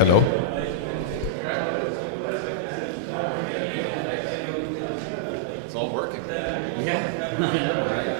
Hello. It's all working. Yeah, I know, right?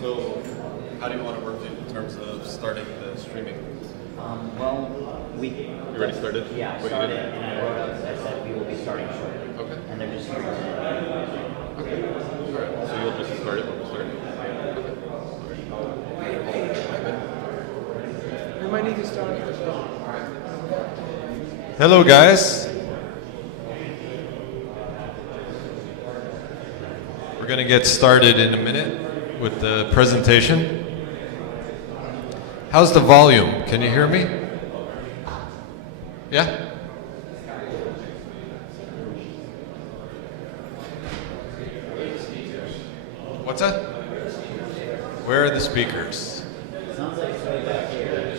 So, how do you want to work in terms of starting the streaming? Well, You already started? Yeah, I started, and I wrote up, I said we will be starting shortly. Okay. And they're just here today. Okay. All right. So you'll just start it when we start? We might need to start. Hello, guys. We're going to get started in a minute with the presentation. How's the volume? Can you hear me? Yeah? What's that? Where are the speakers? Sounds like it's way back here.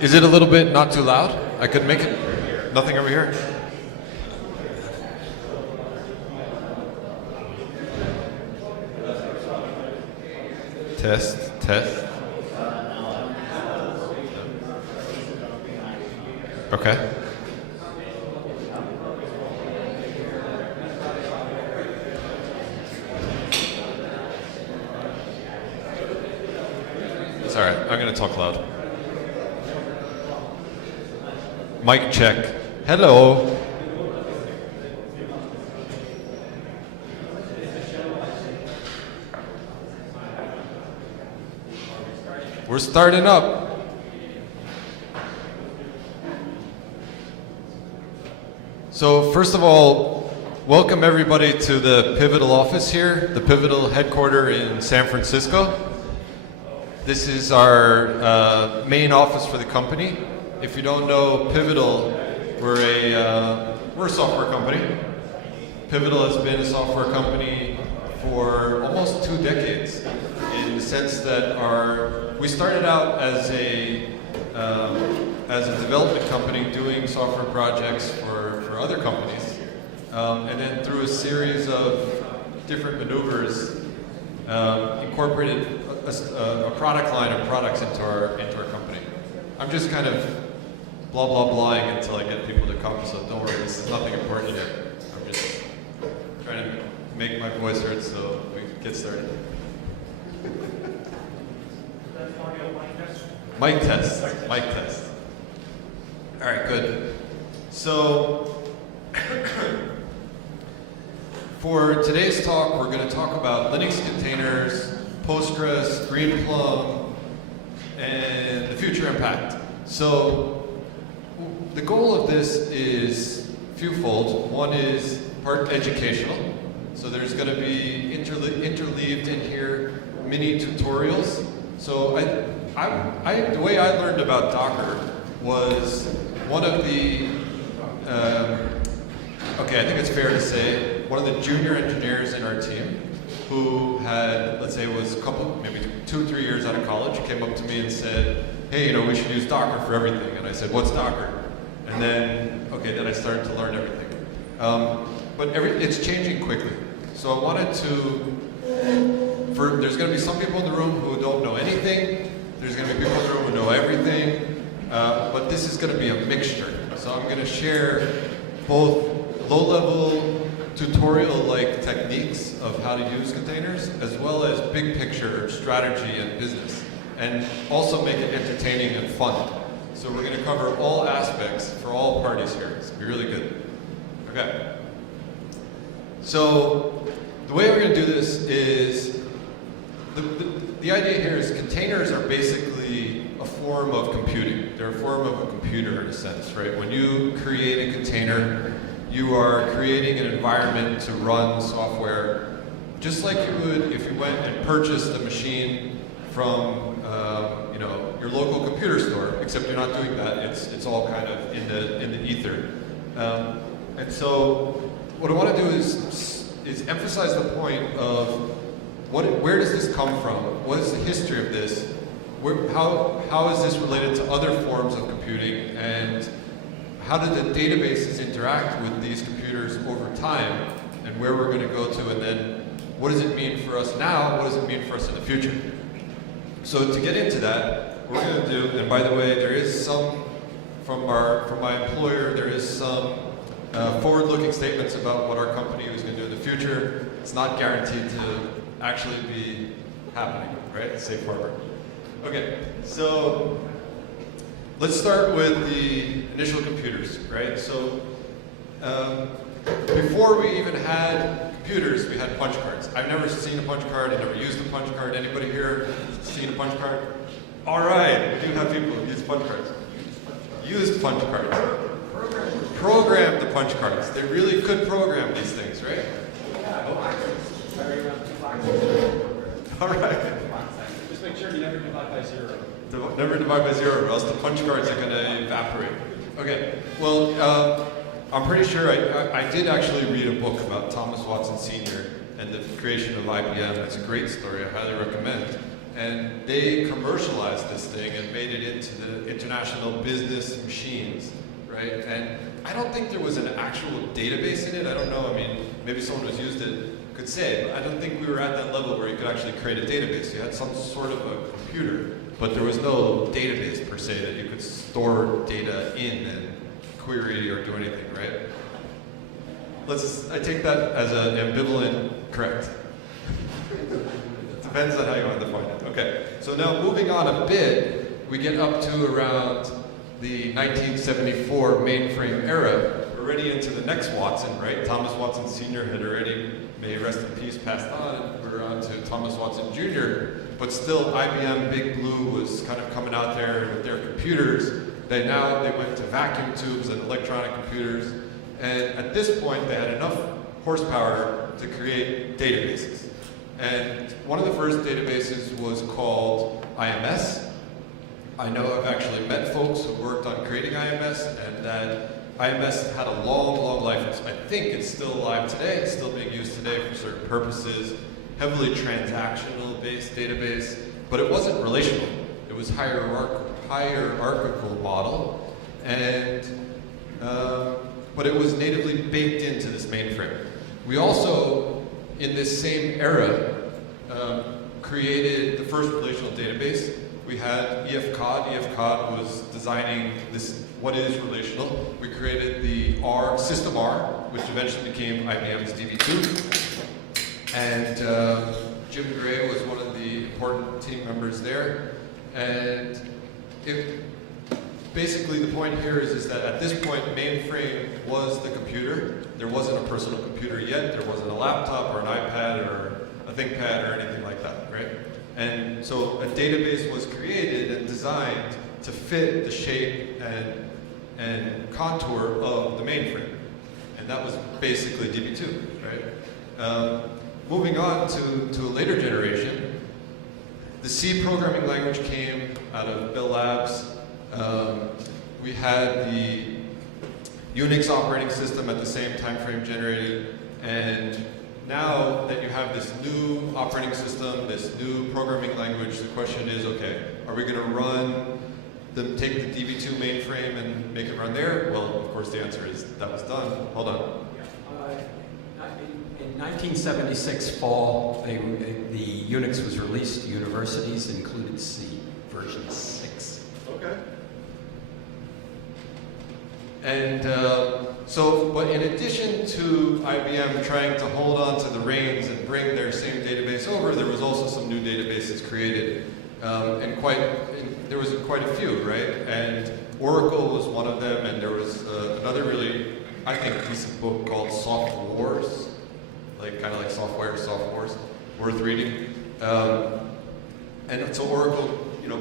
Is it a little bit not too loud? I could make it. Nothing over here? Test, test. Okay. It's all right. I'm going to talk loud. Mic check. Hello. We're starting up. So first of all, welcome everybody to the Pivotal office here, the Pivotal headquarter in San Francisco. This is our main office for the company. If you don't know Pivotal, we're a software company. Pivotal has been a software company for almost 2 decades, in the sense that we started out as a development company doing software projects for other companies, and then through a series of different maneuvers, incorporated a product line of products into our company. I'm just kind of blah blah blahing until I get people to come, so don't worry, this is nothing important here. I'm just trying to make my voice heard so we can get started. Mic test. Mic test. All right, good. So, for today's talk, we're going to talk about Linux containers, Postgres, Greenplum, and the future impact. So, the goal of this is fewfold. One is part educational. So there's going to be interleaved in here mini tutorials. So the way I learned about Docker was one of the, okay, I think it's fair to say, one of the junior engineers in our team who had, let's say, was a couple, maybe 2 or 3 years out of college, came up to me and said, hey, we should use Docker for everything. And I said, what's Docker? And then, then I started to learn everything. But it's changing quickly. So I wanted to, there's going to be some people in the room who don't know anything. There's going to be people in the room who know everything. But this is going to be a mixture. So I'm going to share both low-level tutorial-like techniques of how to use containers, as well as big picture strategy and business, and also make it entertaining and fun. So we're going to cover all aspects for all parties here. It's going to be really good. Okay. So the way we're going to do this is, the idea here is containers are basically a form of computing. They're a form of a computer in a sense, right? When you create a container, you are creating an environment to run software, just like you would if you went and purchased a machine from your local computer store, except you're not doing that. It's all kind of in the ether. And so what I want to do is emphasize the point of where does this come from? What is the history of this? How is this related to other forms of computing? And how do the databases interact with these computers over time? And where we're going to go to? And then what does it mean for us now? What does it mean for us in the future? So to get into that, what we're going to do, and by the way, there is some, from my employer, there is some forward-looking statements about what our company is going to do in the future. It's not guaranteed to actually be happening, right? Safe harbor. Okay, so let's start with the initial computers, right? So before we even had computers, we had punch cards. I've never seen a punch card. I've never used a punch card. Anybody here seen a punch card? All right, we do have people who use punch cards. Used punch cards. Programmed the punch cards. They really could program these things, right? All right. Just make sure you never divide by 0. Never divide by 0, or else the punch cards are going to evaporate. Okay. Well, I'm pretty sure I did actually read a book about Thomas Watson Sr. and the creation of IBM. It's a great story. I highly recommend. And they commercialized this thing and made it into the international business machines, right? And I don't think there was an actual database in it. I don't know. I mean, maybe someone who's used it could say, but I don't think we were at that level where you could actually create a database. You had some sort of a computer, but there was no database per se that you could store data in and query or do anything, right? I take that as an ambivalent correct. Depends on how you want to define it. Okay, so now moving on a bit, we get up to around the 1974 mainframe era. We're already into the next Watson, right? Thomas Watson Sr. had already, may he rest in peace, passed on. We're on to Thomas Watson Jr., but still IBM Big Blue was kind of coming out there with their computers. They went to vacuum tubes and electronic computers, and at this point they had enough horsepower to create databases. And one of the first databases was called IMS. I know I've actually met folks who worked on creating IMS, and that IMS had a long, long life. I think it's still alive today. It's still being used today for certain purposes. Heavily transactional-based database, but it wasn't relational. It was hierarchical model, and but it was natively baked into this mainframe. We also, in this same era, created the first relational database. We had EFCOD. EFCOD was designing this, what is relational. We created the System R, which eventually became IBM's DB2. And Jim Gray was one of the important team members there. And Basically, the point here is that at this point, mainframe was the computer. There wasn't a personal computer yet. There wasn't a laptop or an iPad or a ThinkPad or anything like that, right? And so a database was created and designed to fit the shape and contour of the mainframe. And that was basically DB2, right? Moving on to a later generation, the C programming language came out of Bell Labs. We had the Unix operating system at the same time frame generated, and now that you have this new operating system, this new programming language, the question is, okay, are we going to take the DB2 mainframe and make it run there? Well, of course, the answer is that was done. Hold on. In 1976 fall, the Unix was released to universities, included C, version 6. Okay. And but in addition to IBM trying to hold on to the reins and bring their same database over, there was also some new databases created, and there was quite a few, right? And Oracle was one of them, and there was another really, I think, decent book called Soft Wars, kind of like Software, Soft Wars, worth reading. And so Oracle,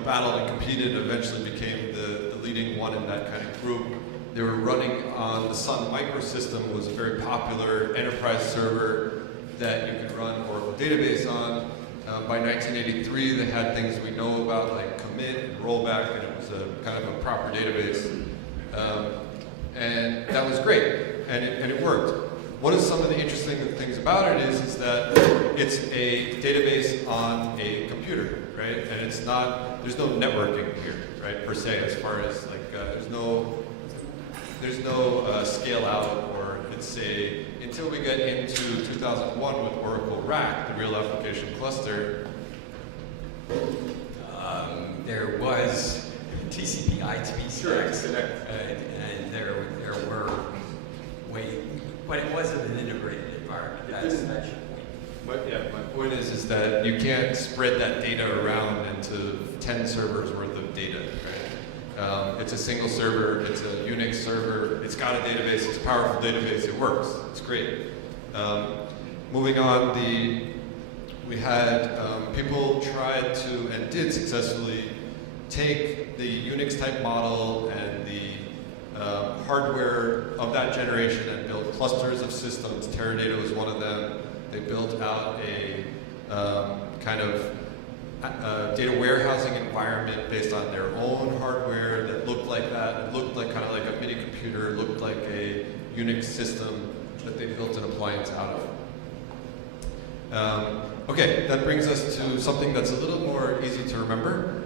battled and competed, and eventually became the leading one in that kind of group. They were running on the Sun microsystem, was a very popular enterprise server that you could run Oracle database on. By 1983, they had things we know about like commit and rollback, and it was a kind of a proper database. And that was great, and it worked. What is some of the interesting things about it is that it's a database on a computer, right? And it's not, there's no networking here, right, per se, as far as there's no scale out, or until we get into 2001 with Oracle RAC, the real application cluster. There was TCP IP stacks, and there were but it wasn't an integrated environment. That's your point. My point is that you can't spread that data around into 10 servers worth of data, right? It's a single server, it's a Unix server, it's got a database, it's a powerful database, it works, it's great. Moving on, we had people tried to, and did successfully, take the Unix type model and the hardware of that generation and build clusters of systems. Teradata was one of them. They built out a kind of data warehousing environment based on their own hardware that looked like that. It looked like kind of like a mini computer, looked like a Unix system that they built an appliance out of. Okay, that brings us to something that's a little more easy to remember.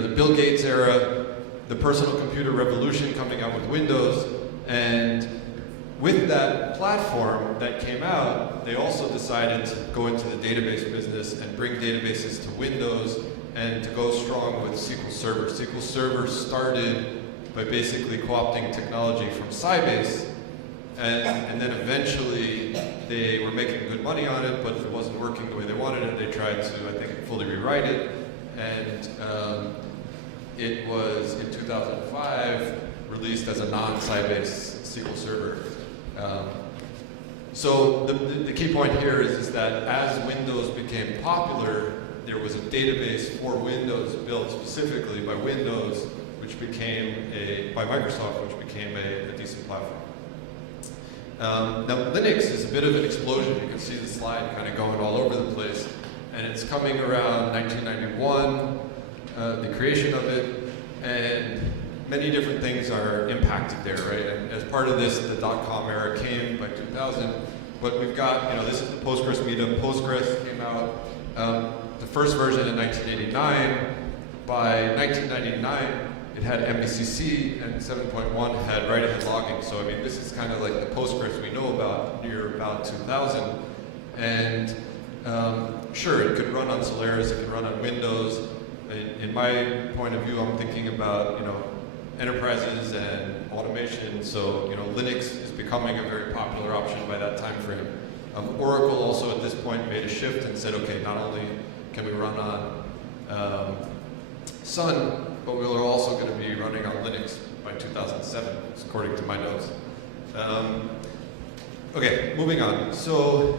The Bill Gates era, the personal computer revolution coming out with Windows, and with that platform that came out, they also decided to go into the database business and bring databases to Windows and to go strong with SQL Server. SQL Server started by basically co-opting technology from Sybase, and then eventually they were making good money on it, but it wasn't working the way they wanted it. They tried to, I think, fully rewrite it, and it was, in 2005, released as a non-Sybase SQL Server. So the key point here is that as Windows became popular, there was a database for Windows built specifically by Windows, by Microsoft, which became a decent platform. Now Linux is a bit of an explosion. You can see the slide kind of going all over the place, and it's coming around 1991, the creation of it, and many different things are impacted there, right? And as part of this, the .com era came by 2000, but we've got, this is the Postgres meetup. Postgres came out, the first version in 1989. By 1999, it had MBCC, and 7.1 had write-ahead logging. So, this is kind of like the Postgres we know about near about 2000. And sure, it could run on Solaris, it could run on Windows. In my point of view, I'm thinking about, enterprises and automation. So, Linux is becoming a very popular option by that time frame. Oracle also at this point made a shift and said, okay, not only can we run on Sun, but we are also going to be running on Linux by 2007, according to my notes. Okay, moving on. So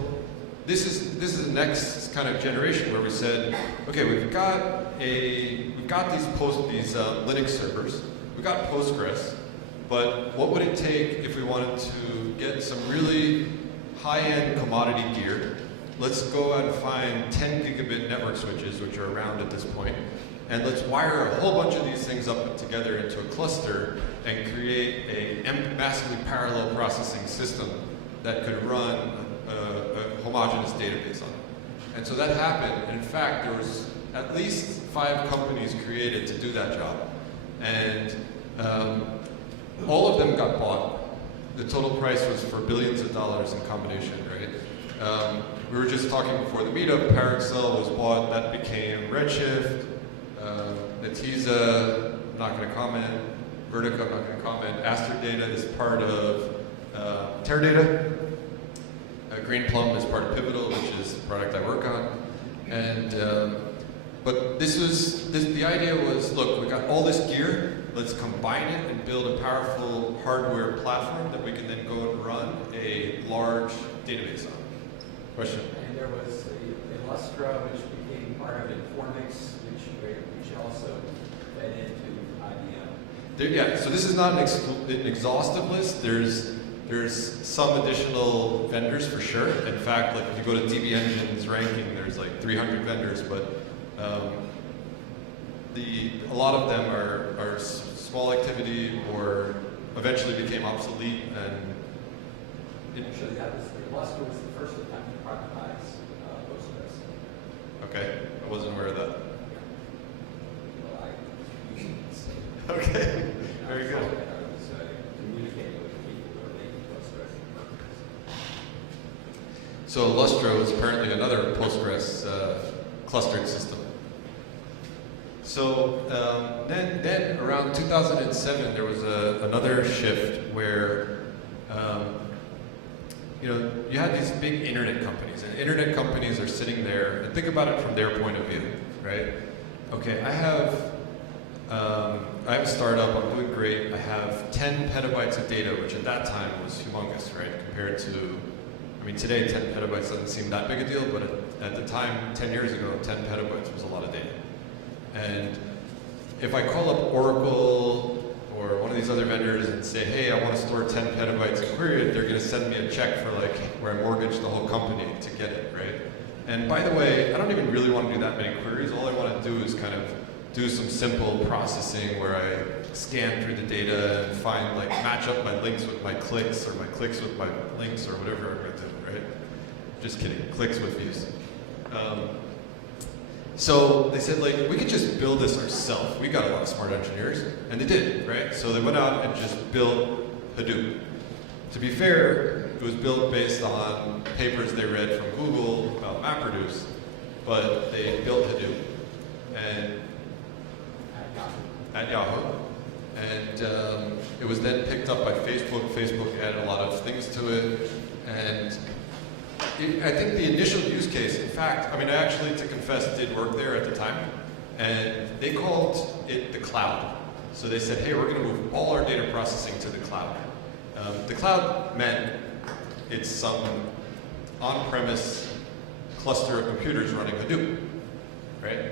this is the next kind of generation where we said, okay, we've got these Linux servers, we've got Postgres, but what would it take if we wanted to get some really high-end commodity gear? Let's go out and find 10 gigabit network switches, which are around at this point, and let's wire a whole bunch of these things up together into a cluster and create a massively parallel processing system that could run a homogeneous database on it. And so that happened. And in fact, there was at least 5 companies created to do that job. And all of them got bought. The total price was for billions of dollars in combination, right? We were just talking before the meetup, Paracel was bought, that became Redshift, Netezza, I'm not going to comment, Vertica, I'm not going to comment, Astrodata is part of Teradata, Greenplum is part of Pivotal, which is the product I work on, and but the idea was, look, we got all this gear, let's combine it and build a powerful hardware platform that we can then go and run a large database on. Question? And there was the Illustra, which became part of Informix, which also fed into IBM. Yeah, so this is not an exhaustive list. There's some additional vendors for sure. In fact, like if you go to DB Engine's ranking, there's like 300 vendors, but a lot of them are small activity or eventually became obsolete. And Actually, Illustra was the first attempt to productize Postgres. okay, I wasn't aware of that. Well, I usually say. Okay, very good. I was communicating with people who are making Postgres. So Illustra was apparently another Postgres clustered system. So then around 2007, there was another shift where you had these big internet companies, and internet companies are sitting there, and think about it from their point of view, right? Okay, I have a startup, I'm doing great, I have 10 petabytes of data, which at that time was humongous, right? Compared to, today 10 petabytes doesn't seem that big a deal, but at the time, 10 years ago, 10 petabytes was a lot of data. And if I call up Oracle or one of these other vendors and say, hey, I want to store 10 petabytes and query it, they're going to send me a check for where I mortgage the whole company to get it, right? And by the way, I don't even really want to do that many queries. All I want to do is kind of do some simple processing where I scan through the data and find, match up my links with my clicks or my clicks with my links or whatever I'm going to do, right? Just kidding, clicks with views. So they said, we could just build this ourselves. We got a lot of smart engineers, and they did, right? So they went out and just built Hadoop. To be fair, it was built based on papers they read from Google about MapReduce, but they built Hadoop and at Yahoo. And it was then picked up by Facebook. Facebook added a lot of things to it, and I think the initial use case, in fact, I actually, to confess, did work there at the time, and they called it the cloud. So they said, hey, we're going to move all our data processing to the cloud. The cloud meant it's some on-premise cluster of computers running Hadoop, right?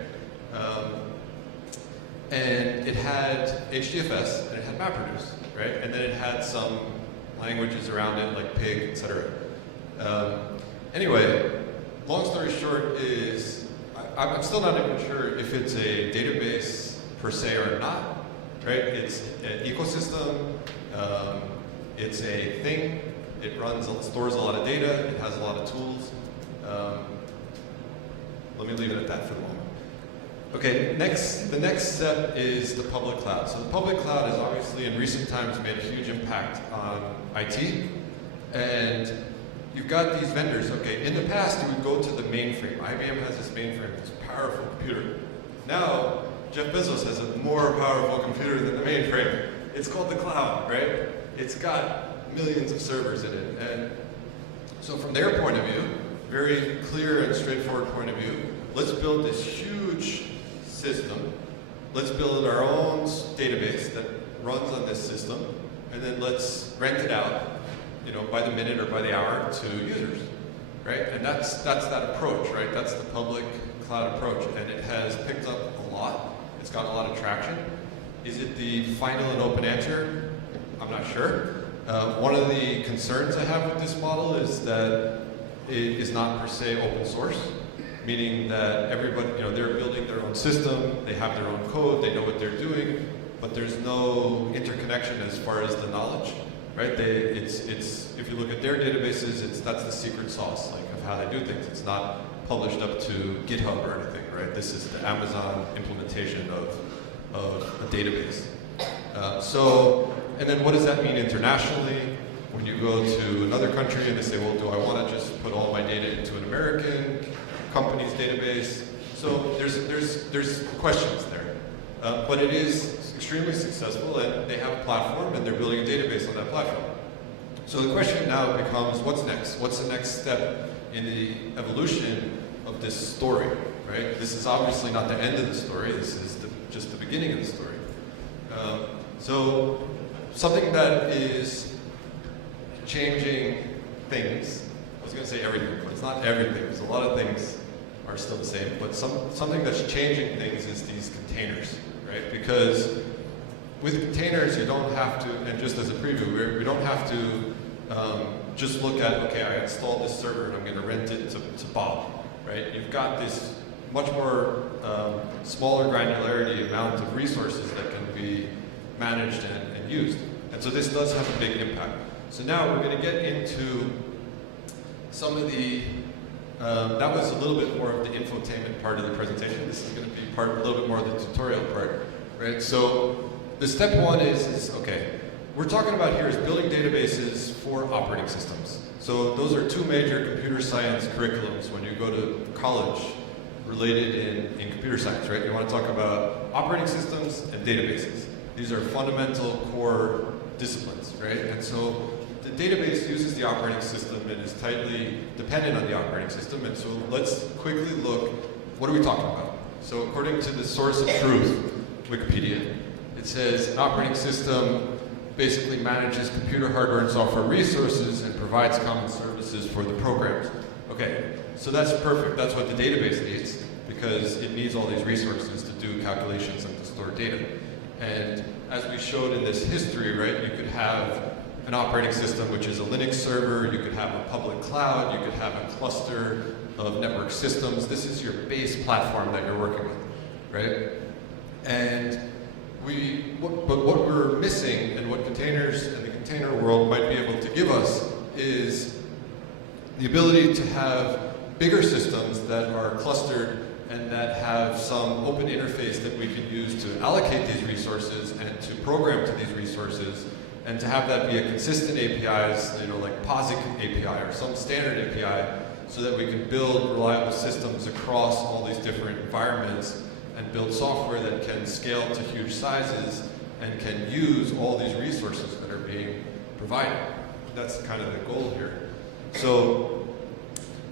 And it had HDFS, and it had MapReduce, right? And then it had some languages around it, like Pig, etc. Anyway, long story short is, I'm still not even sure if it's a database per se or not, right? It's an ecosystem, it's a thing, it stores a lot of data, it has a lot of tools. Let me leave it at that for the moment. Okay, the next step is the public cloud. So the public cloud has obviously in recent times made a huge impact on IT, and you've got these vendors. Okay, in the past you would go to the mainframe. IBM has this mainframe, this powerful computer. Now, Jeff Bezos has a more powerful computer than the mainframe. It's called the cloud, right? It's got millions of servers in it. And so from their point of view, very clear and straightforward point of view, let's build this huge system. Let's build our own database that runs on this system, and then let's rent it out, by the minute or by the hour to users, right? And that's that approach, right? That's the public cloud approach, and it has picked up a lot. It's got a lot of traction. Is it the final and open answer? I'm not sure. One of the concerns I have with this model is that it is not per se open source, meaning that everybody, they're building their own system, they have their own code, they know what they're doing, but there's no interconnection as far as the knowledge, right? If you look at their databases, that's the secret sauce, like of how they do things. It's not published up to GitHub or anything, right? This is the Amazon implementation of a database. And then what does that mean internationally? When you go to another country and they say, well, do I want to just put all my data into an American company's database? So there's questions there. But it is extremely successful, and they have a platform, and they're building a database on that platform. So the question now becomes, what's next? What's the next step in the evolution of this story, right? This is obviously not the end of the story. This is just the beginning of the story. So something that is changing things, I was going to say everything, but it's not everything, because a lot of things are still the same, but something that's changing things is these containers, right? Because with containers, you don't have to, and just as a preview, we don't have to just look at, okay, I installed this server and I'm going to rent it to Bob, right? You've got this much more smaller granularity amount of resources that can be managed and used. And so this does have a big impact. So now we're going to get into some of the, that was a little bit more of the infotainment part of the presentation. This is going to be a little bit more of the tutorial part, right? So the step one is okay, we're talking about here is building databases for operating systems. So those are two major computer science curriculums when you go to college related in computer science, right? You want to talk about operating systems and databases. These are fundamental core disciplines, right? And so the database uses the operating system and is tightly dependent on the operating system. And so let's quickly look, what are we talking about? So according to the source of truth, Wikipedia, it says an operating system basically manages computer hardware and software resources and provides common services for the programs. Okay, so that's perfect. That's what the database needs, because it needs all these resources to do calculations and to store data. And as we showed in this history, right, you could have an operating system which is a Linux server, you could have a public cloud, you could have a cluster of network systems. This is your base platform that you're working with, right? And but what we're missing and what containers and the container world might be able to give us is the ability to have bigger systems that are clustered and that have some open interface that we can use to allocate these resources and to program to these resources, and to have that be a consistent APIs, like POSIX API or some standard API, so that we can build reliable systems across all these different environments and build software that can scale to huge sizes and can use all these resources that are being provided. That's kind of the goal here. So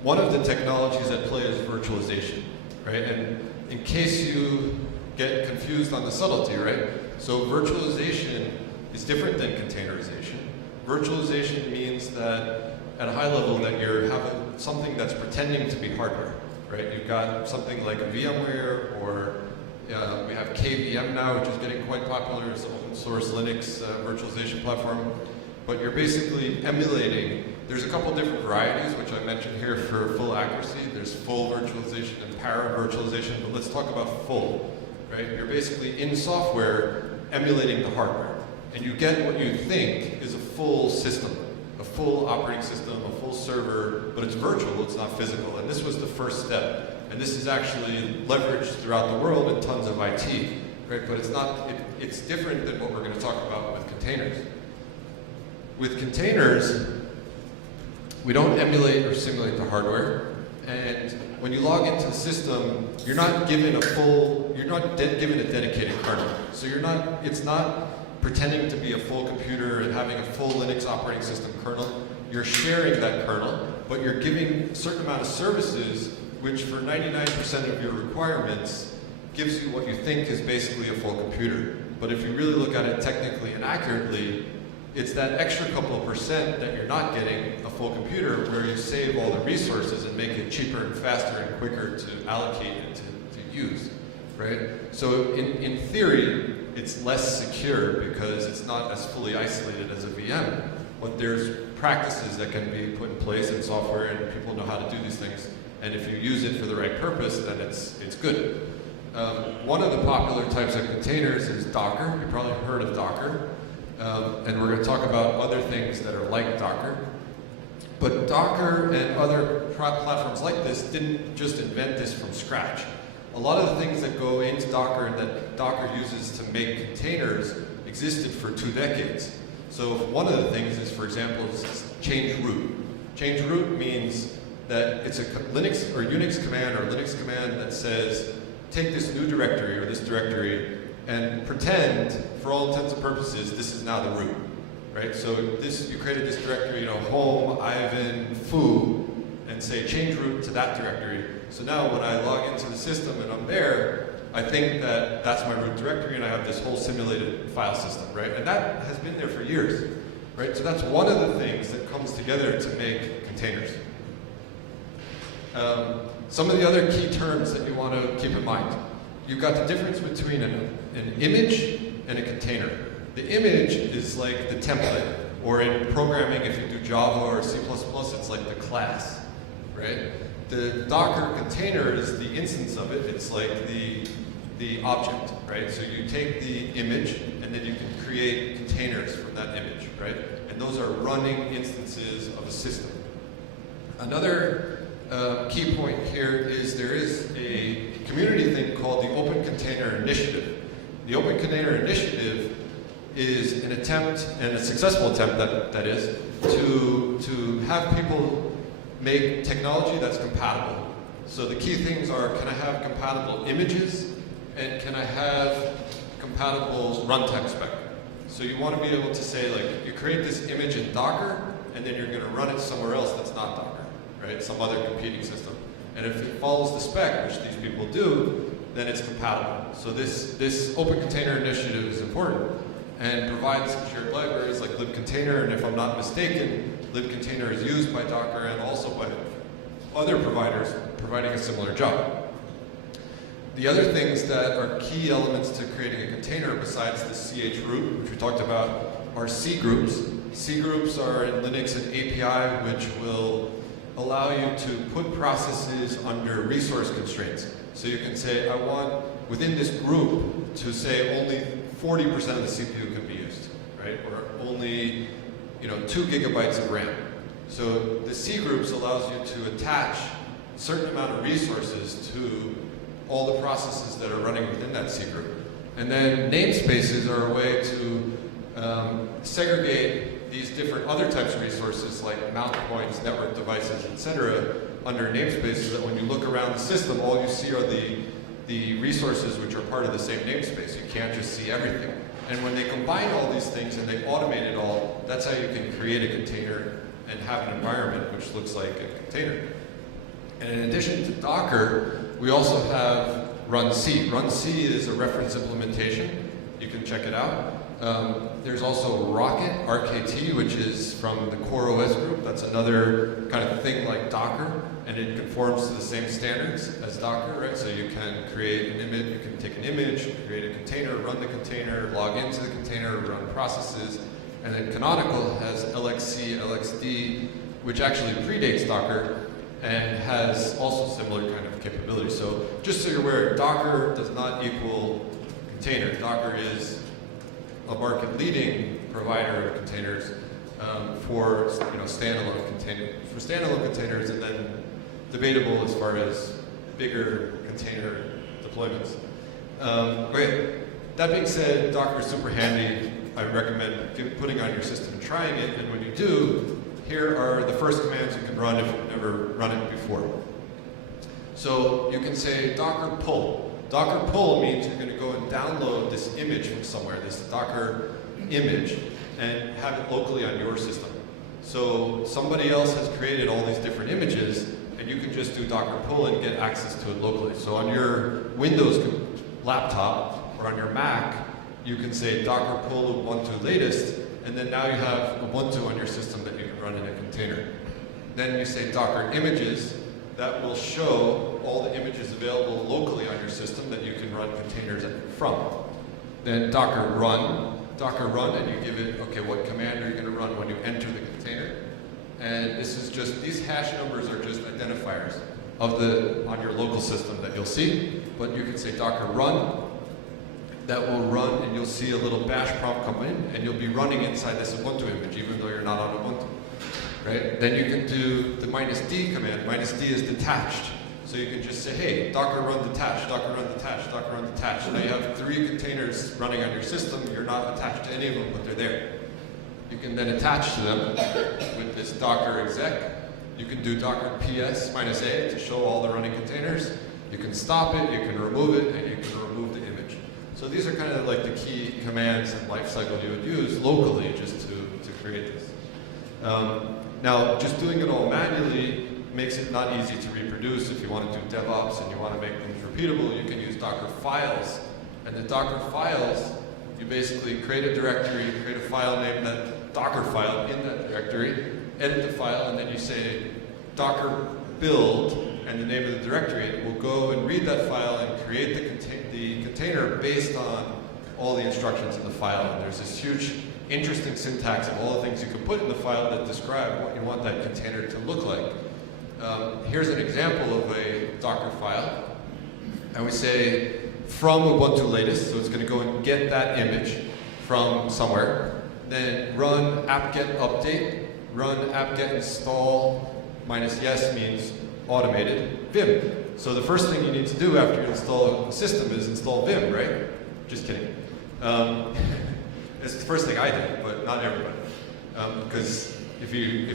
one of the technologies at play is virtualization, right? And in case you get confused on the subtlety, right? So virtualization is different than containerization. Virtualization means that at a high level that you're having something that's pretending to be hardware, right? You've got something like a VMware, or we have KVM now, which is getting quite popular. It's an open source Linux virtualization platform. But you're basically emulating, there's a couple different varieties, which I mentioned here for full accuracy. There's full virtualization and para-virtualization, but let's talk about full, right? You're basically in software emulating the hardware. And you get what you think is a full system, a full operating system, a full server, but it's virtual, it's not physical. And this was the first step. And this is actually leveraged throughout the world in tons of IT, right? But it's not, it's different than what we're going to talk about with containers. With containers, we don't emulate or simulate the hardware. And when you log into the system, you're not given a full, given a dedicated kernel. So it's not pretending to be a full computer and having a full Linux operating system kernel. You're sharing that kernel, but you're giving a certain amount of services which for 99% of your requirements gives you what you think is basically a full computer. But if you really look at it technically and accurately, it's that extra couple of percent that you're not getting a full computer where you save all the resources and make it cheaper and faster and quicker to allocate and to use, right? So in theory, it's less secure because it's not as fully isolated as a VM. But there's practices that can be put in place in software, and people know how to do these things. And if you use it for the right purpose, then it's good. One of the popular types of containers is Docker. You've probably heard of Docker. And we're going to talk about other things that are like Docker. But Docker and other platforms like this didn't just invent this from scratch. A lot of the things that go into Docker and that Docker uses to make containers existed for 2 decades. So one of the things is, for example, is change root. Change root means that it's a Linux or Unix command or Linux command that says, take this new directory or this directory and pretend, for all intents and purposes, this is now the root, right? So you created this directory, home, Ivan, foo, and say change root to that directory. So now when I log into the system and I'm there, I think that that's my root directory and I have this whole simulated file system, right? And that has been there for years, right? So that's one of the things that comes together to make containers. Some of the other key terms that you want to keep in mind. You've got the difference between an image and a container. The image is like the template, or in programming, if you do Java or C++, it's like the class, right? The Docker container is the instance of it. It's like the object, right? So you take the image, and then you can create containers from that image, right? And those are running instances of a system. Another key point here is there is a community thing called the Open Container Initiative. The Open Container Initiative is an attempt, and a successful attempt that is, to have people make technology that's compatible. So the key things are, can I have compatible images, and can I have compatible runtime spec? So you want to be able to say, like, you create this image in Docker, and then you're going to run it somewhere else that's not Docker, right? Some other competing system. And if it follows the spec, which these people do, then it's compatible. So this Open Container Initiative is important and provides shared libraries like libcontainer, and if I'm not mistaken, libcontainer is used by Docker and also by other providers providing a similar job. The other things that are key elements to creating a container besides the ch root, which we talked about, are C groups. C groups are in Linux an API which will allow you to put processes under resource constraints. So you can say, I want within this group to say only 40% of the CPU can be used, right? Or only 2 gigabytes of RAM. So the C groups allows you to attach a certain amount of resources to all the processes that are running within that C group. And then namespaces are a way to segregate these different other types of resources like mount points, network devices, etc. under namespaces, that when you look around the system, all you see are the resources which are part of the same namespace. You can't just see everything. And when they combine all these things and they automate it all, that's how you can create a container and have an environment which looks like a container. And in addition to Docker, we also have runc. Runc is a reference implementation. You can check it out. There's also Rocket, RKT, which is from the CoreOS group. That's another kind of thing like Docker, and it conforms to the same standards as Docker, right? So you can create an image, you can take an image, create a container, run the container, log into the container, run processes. And then Canonical has LXC, LXD, which actually predates Docker and has also similar kind of capability. So just so you're aware, Docker does not equal container. Docker is a market-leading provider of containers for standalone containers, and then debatable as far as bigger container deployments. Great. That being said, Docker is super handy. I recommend putting on your system and trying it. And when you do, here are the first commands you can run if you've never run it before. So you can say Docker pull. Docker pull means you're going to go and download this image from somewhere, this Docker image, and have it locally on your system. So somebody else has created all these different images, and you can just do Docker pull and get access to it locally. So on your Windows laptop or on your Mac, you can say Docker pull Ubuntu latest, and then now you have Ubuntu on your system that you can run in a container. Then you say Docker images, that will show all the images available locally on your system that you can run containers from. Then Docker run, and you give it, okay, what command are you going to run when you enter the container? And this is just, these hash numbers are just identifiers of on your local system that you'll see. But you can say Docker run, that will run, and you'll see a little bash prompt come in, and you'll be running inside this Ubuntu image, even though you're not on Ubuntu. Right? Then you can do the -d command. -d is detached. So you can just say, hey, Docker run detached, Docker run detached, Docker run detached. So now you have 3 containers running on your system. You're not attached to any of them, but they're there. You can then attach to them with this Docker exec. You can do Docker ps -a to show all the running containers. You can stop it, you can remove it, and you can remove the image. So these are kind of like the key commands and lifecycle you would use locally just to create this. Now, just doing it all manually makes it not easy to reproduce. If you want to do DevOps and you want to make things repeatable, you can use Docker files. And the Docker files, you basically create a directory, create a file named that Docker file in that directory, edit the file, and then you say Docker build and the name of the directory. It will go and read that file and create the container based on all the instructions in the file. And there's this huge interesting syntax of all the things you can put in the file that describe what you want that container to look like. Here's an example of a Docker file. And we say from Ubuntu latest, so it's going to go and get that image from somewhere. Then run apt-get update, run apt-get install, -yes means automated, Vim. So the first thing you need to do after you install a system is install Vim, right? Just kidding. It's the first thing I did, but not everybody. Because if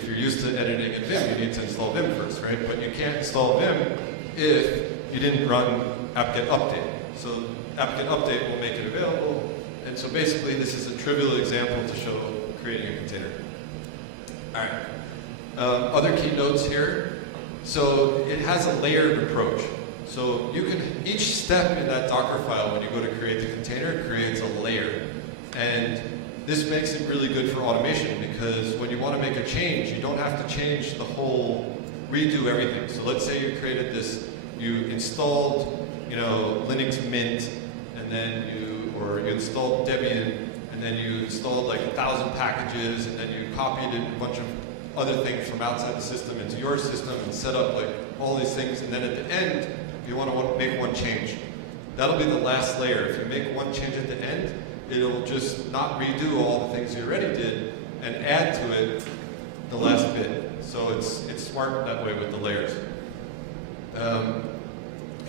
you're used to editing in Vim, you need to install Vim first, right? But you can't install Vim if you didn't run apt-get update. So apt-get update will make it available. And so basically, this is a trivial example to show creating a container. All right. Other key notes here. So it has a layered approach. So you can, each step in that Docker file when you go to create the container creates a layer. And this makes it really good for automation because when you want to make a change, you don't have to change the whole, redo everything. So let's say you created this, you installed, Linux Mint, and then you installed Debian, and then you installed like 1,000 packages, and then you copied a bunch of other things from outside the system into your system and set up like all these things, and then at the end, you want to make one change. That'll be the last layer. If you make one change at the end, it'll just not redo all the things you already did and add to it the last bit. So it's smart that way with the layers.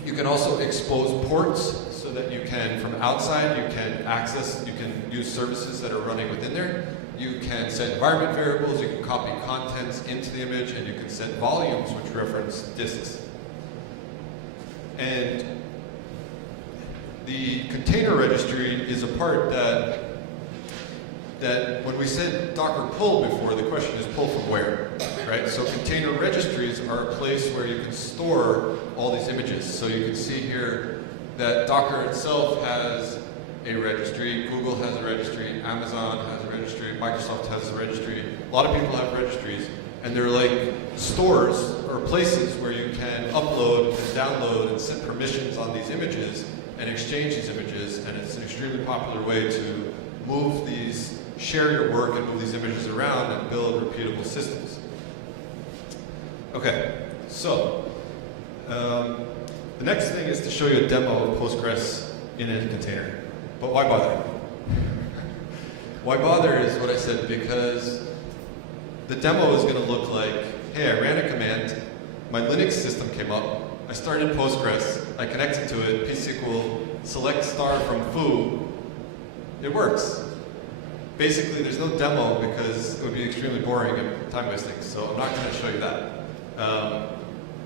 You can also expose ports so that you can, from outside, you can use services that are running within there. You can set environment variables, you can copy contents into the image, and you can set volumes which reference disks. And the container registry is a part that when we said Docker pull before, the question is pull from where, right? So container registries are a place where you can store all these images. So you can see here that Docker itself has a registry, Google has a registry, Amazon has a registry, Microsoft has a registry. A lot of people have registries, and they're like stores or places where you can upload and download and set permissions on these images and exchange these images, and it's an extremely popular way to move these, share your work and move these images around and build repeatable systems. Okay, so the next thing is to show you a demo of Postgres in a container. But why bother? Why bother is what I said, because the demo is going to look like, hey, I ran a command, my Linux system came up, I started Postgres, I connected to it, PSQL, select star from foo, it works. Basically, there's no demo because it would be extremely boring and time wasting, so I'm not going to show you that.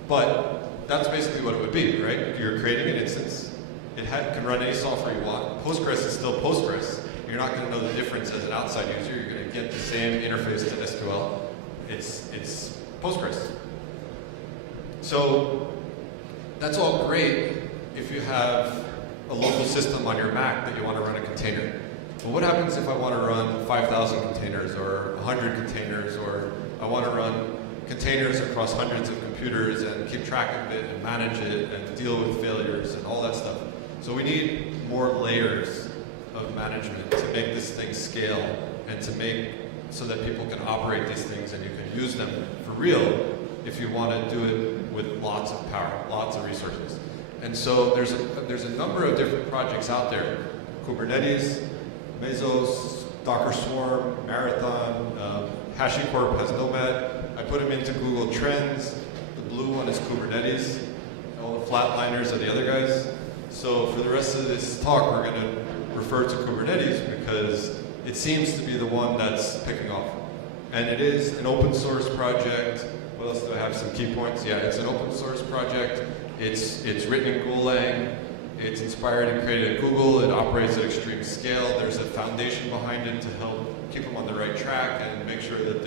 But that's basically what it would be, right? You're creating an instance, it can run any software you want. Postgres is still Postgres. You're not going to know the difference as an outside user. You're going to get the same interface to SQL. It's Postgres. So that's all great if you have a local system on your Mac that you want to run a container. But what happens if I want to run 5,000 containers or 100 containers, or I want to run containers across hundreds of computers and keep track of it and manage it and deal with failures and all that stuff. So we need more layers of management to make this thing scale and to make so that people can operate these things and you can use them for real if you want to do it with lots of power, lots of resources. And so there's a number of different projects out there: Kubernetes, Mesos, Docker Swarm, Marathon, HashiCorp has Nomad. I put them into Google Trends. The blue one is Kubernetes. All the flatliners are the other guys. So for the rest of this talk, we're going to refer to Kubernetes because it seems to be the one that's picking off. And it is an open source project. What else do I have? Some key points. Yeah, it's an open source project. It's written in Golang. It's inspired and created at Google. It operates at extreme scale. There's a foundation behind it to help keep them on the right track and make sure that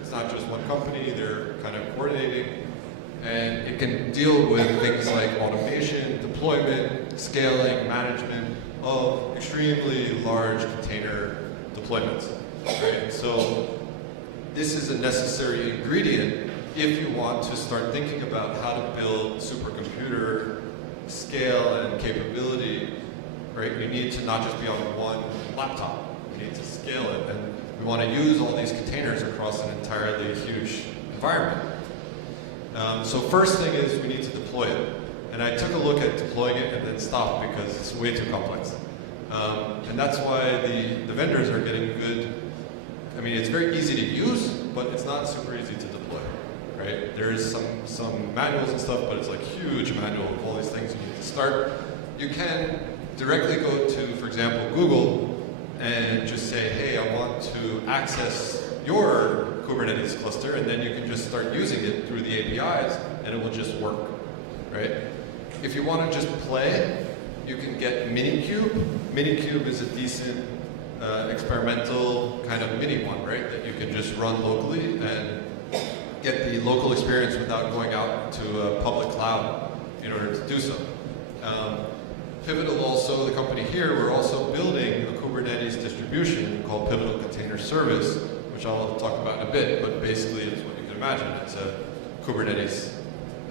it's not just one company, they're kind of coordinating. And it can deal with things like automation, deployment, scaling, management of extremely large container deployments. Right? So this is a necessary ingredient if you want to start thinking about how to build supercomputer scale and capability. Right? You need to not just be on one laptop. You need to scale it, and we want to use all these containers across an entirely huge environment. So first thing is we need to deploy it. And I took a look at deploying it and then stopped because it's way too complex. And that's why the vendors are getting good. I mean, it's very easy to use, but it's not super easy to deploy, right? There is some manuals and stuff, but it's like huge manual of all these things you need to start. You can directly go to, for example, Google and just say, hey, I want to access your Kubernetes cluster, and then you can just start using it through the APIs, and it will just work, right? If you want to just play, you can get Minikube. Minikube is a decent experimental kind of mini one, right? That you can just run locally and get the local experience without going out to a public cloud in order to do so. Pivotal also, the company here, we're also building a Kubernetes distribution called Pivotal Container Service, which I'll talk about in a bit, but basically it's what you can imagine. It's a Kubernetes,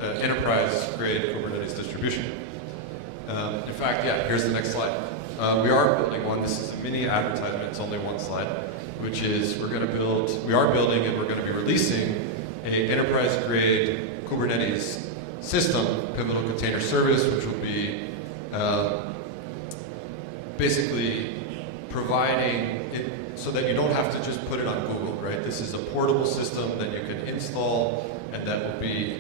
enterprise-grade Kubernetes distribution. In fact, yeah, here's the next slide. We are building one. This is a mini advertisement. It's only one slide, which is we are building and we're going to be releasing a enterprise-grade Kubernetes system, Pivotal Container Service, which will be basically providing it so that you don't have to just put it on Google, right? This is a portable system that you can install and that will be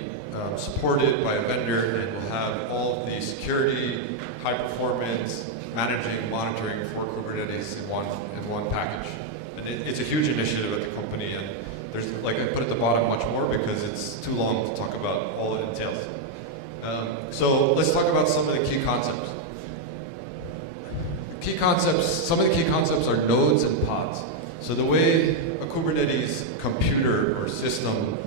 supported by a vendor and will have all of the security, high performance, managing, monitoring for Kubernetes in one package. And it's a huge initiative at the company, and there's, like I put at the bottom, much more because it's too long to talk about all it entails. So let's talk about some of the key concepts. Some of the key concepts are nodes and pods. So the way a Kubernetes computer or system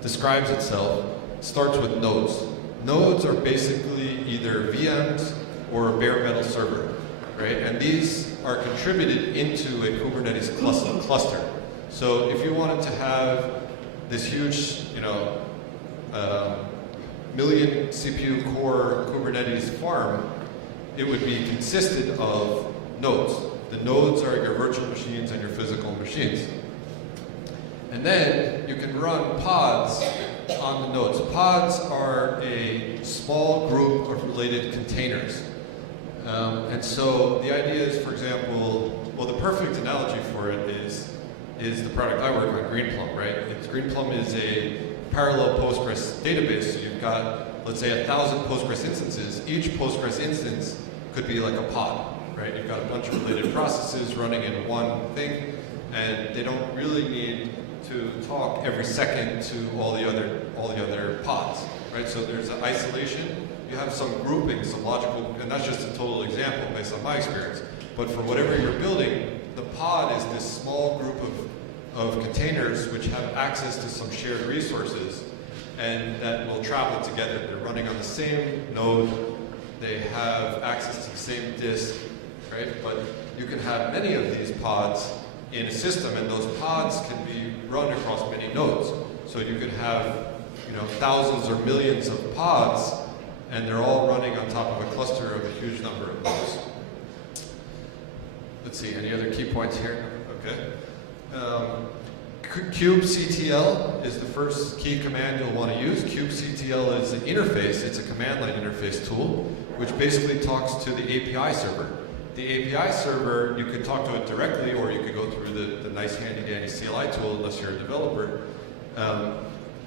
describes itself starts with nodes. Nodes are basically either VMs or a bare metal server, right? And these are contributed into a Kubernetes cluster. So if you wanted to have this huge, million CPU core Kubernetes farm, it would be consisted of nodes. The nodes are your virtual machines and your physical machines. And then you can run pods on the nodes. Pods are a small group of related containers. And so the idea is, for example, well, the perfect analogy for it is the product I work on, Greenplum, right? Greenplum is a parallel Postgres database. So you've got, let's say, 1,000 Postgres instances. Each Postgres instance could be like a pod, right? You've got a bunch of related processes running in one thing, and they don't really need to talk every second to all the other pods, right? So there's an isolation. You have some grouping, some logical, and that's just a total example based on my experience. But for whatever you're building, the pod is this small group of containers which have access to some shared resources and that will travel together. They're running on the same node. they have access to the same disk, right? But you can have many of these pods in a system, and those pods can be run across many nodes. So you could have, thousands or millions of pods, and they're all running on top of a cluster of a huge number of nodes. Let's see, any other key points here? Okay. kubectl is the first key command you'll want to use. kubectl is an interface, it's a command line interface tool, which basically talks to the API server. The API server, you could talk to it directly, or you could go through the nice handy dandy CLI tool unless you're a developer.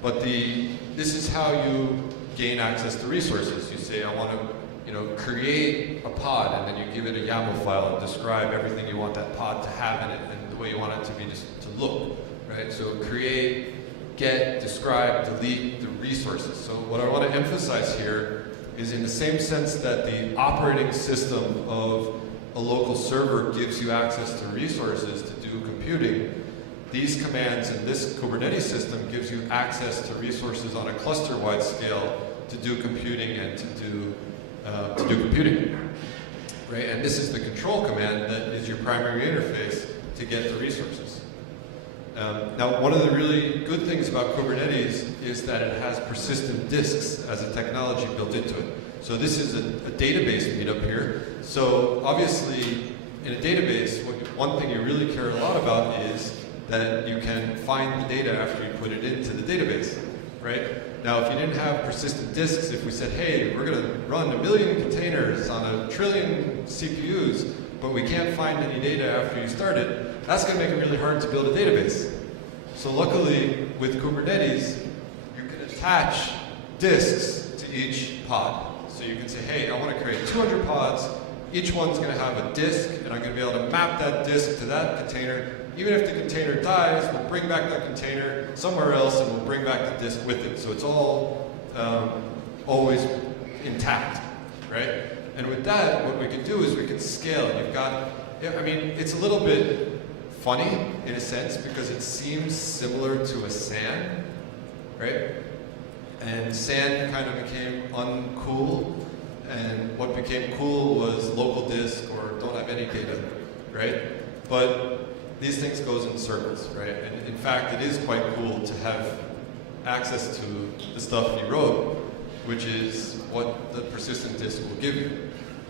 But this is how you gain access to resources. You say, I want to create a pod, and then you give it a YAML file and describe everything you want that pod to have in it and the way you want it to be to look, right? So create, get, describe, delete the resources. So what I want to emphasize here is, in the same sense that the operating system of a local server gives you access to resources to do computing, these commands in this Kubernetes system gives you access to resources on a cluster-wide scale to do computing and to do computing, right? And this is the control command that is your primary interface to get the resources. Now, one of the really good things about Kubernetes is that it has persistent disks as a technology built into it. So this is a database meetup here. So obviously, in a database, one thing you really care a lot about is that you can find the data after you put it into the database, right? Now, if you didn't have persistent disks, if we said, hey, we're going to run 1 million containers on 1 trillion CPUs, but we can't find any data after you start it, that's going to make it really hard to build a database. So luckily, with Kubernetes, you can attach disks to each pod. So you can say, hey, I want to create 200 pods. Each one's going to have a disk, and I'm going to be able to map that disk to that container. Even if the container dies, we'll bring back that container somewhere else, and we'll bring back the disk with it. So it's all always intact, right? And with that, what we can do is we can scale. You've got, it's a little bit funny in a sense because it seems similar to a SAN, right? And SAN kind of became uncool, and what became cool was local disk or don't have any data, right? But these things goes in circles, right? And in fact, it is quite cool to have access to the stuff you wrote, which is what the persistent disk will give you,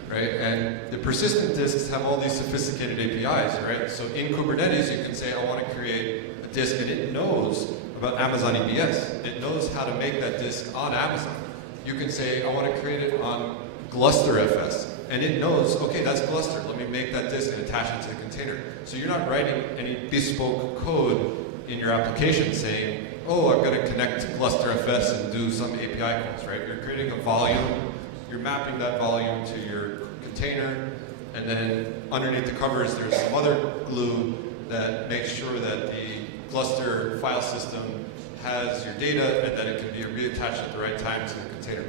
right? And the persistent disks have all these sophisticated APIs, right? So in Kubernetes, you can say, I want to create a disk, and it knows about Amazon EBS. It knows how to make that disk on Amazon. You can say, I want to create it on GlusterFS, and it knows, okay, that's Gluster. Let me make that disk and attach it to the container. So you're not writing any bespoke code in your application saying, oh, I'm going to connect to GlusterFS and do some API calls, right? You're creating a volume, you're mapping that volume to your container, and then underneath the covers, there's some other glue that makes sure that the Gluster file system has your data and that it can be reattached at the right time to the container.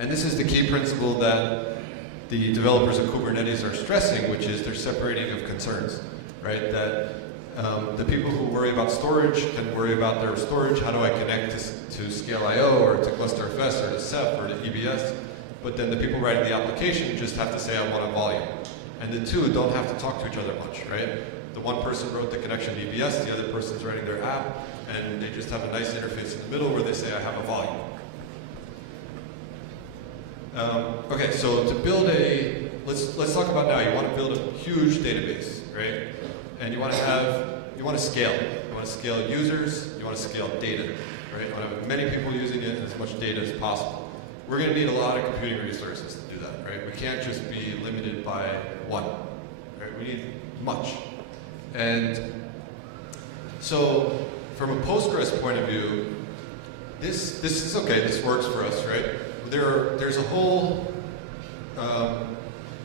And this is the key principle that the developers of Kubernetes are stressing, which is they're separating of concerns, right? That the people who worry about storage can worry about their storage. How do I connect to Scale.io or to GlusterFS or to Ceph or to EBS? But then the people writing the application just have to say, I want a volume. And the two don't have to talk to each other much, right? The one person wrote the connection to EBS, the other person's writing their app, and they just have a nice interface in the middle where they say, I have a volume. Okay, so to build let's talk about now. You want to build a huge database, right? And you want to scale. You want to scale users, you want to scale data, right? You want to have many people using it and as much data as possible. We're going to need a lot of computing resources to do that, right? We can't just be limited by one, right? We need much. And so from a Postgres point of view, this is okay, this works for us, right? There's a whole